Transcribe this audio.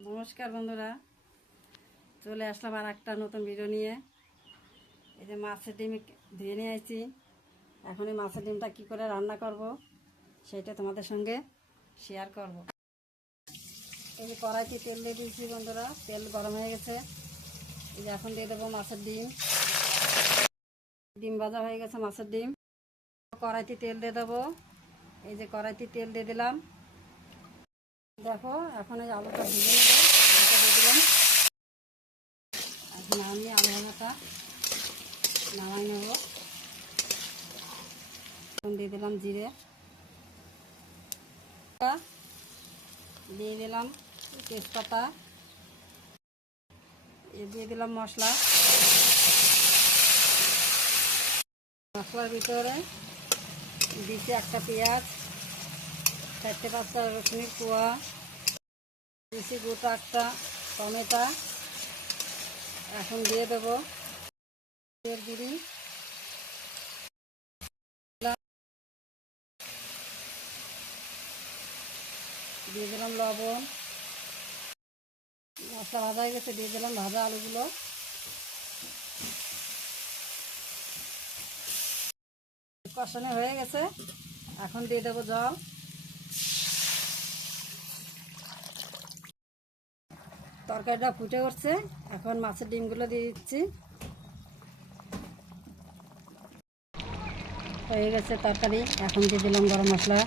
নমস্কার বন্ধুরা, চলে আসলাম আর একটা নতুন ভিডিও নিয়ে। এই যে মাছের ডিম ধুয়ে নিয়ে আসছি। এখন এই মাছের ডিমটা কী করে রান্না করব সেটা তোমাদের সঙ্গে শেয়ার করব। এই যে কড়াইতে তেল দিয়ে দিয়েছি বন্ধুরা, তেল গরম হয়ে গেছে। এই যে এখন দিয়ে দেবো মাছের ডিম। ডিম ভাজা হয়ে গেছে মাছের ডিম। কড়াইতে তেল দিয়ে দেবো। এই যে কড়াইতে তেল দিয়ে দিলাম। দেখো এখন এই আলুটা ভেজে নেবো। আলুটা দিয়ে দিলাম। এখন আমি আলু ভাজাটা নামাই নেব। এখন দিয়ে দিলাম জিরে, দিয়ে দিলাম তেজপাতা, দিয়ে দিলাম মশলা। মশলার ভিতরে দিচ্ছি একটা পেঁয়াজ, 4-5টা রসুনের কোয়া, দিচ্ছি গোটা একটা টমেটো। এখন দিয়ে দেবো গুঁড়ি, দিয়ে দিলাম লবণ। মশলা ভাজা হয়ে গেছে, দিয়ে দিলাম ভাজা আলুগুলো। কষানো হয়ে গেছে, এখন দিয়ে দেবো জল। তরকারিটা ফুটে উঠছে, এখন মাছের ডিমগুলো দিয়ে দিচ্ছি। হয়ে গেছে তরকারি, এখন দিয়ে দিলাম গরম মশলা।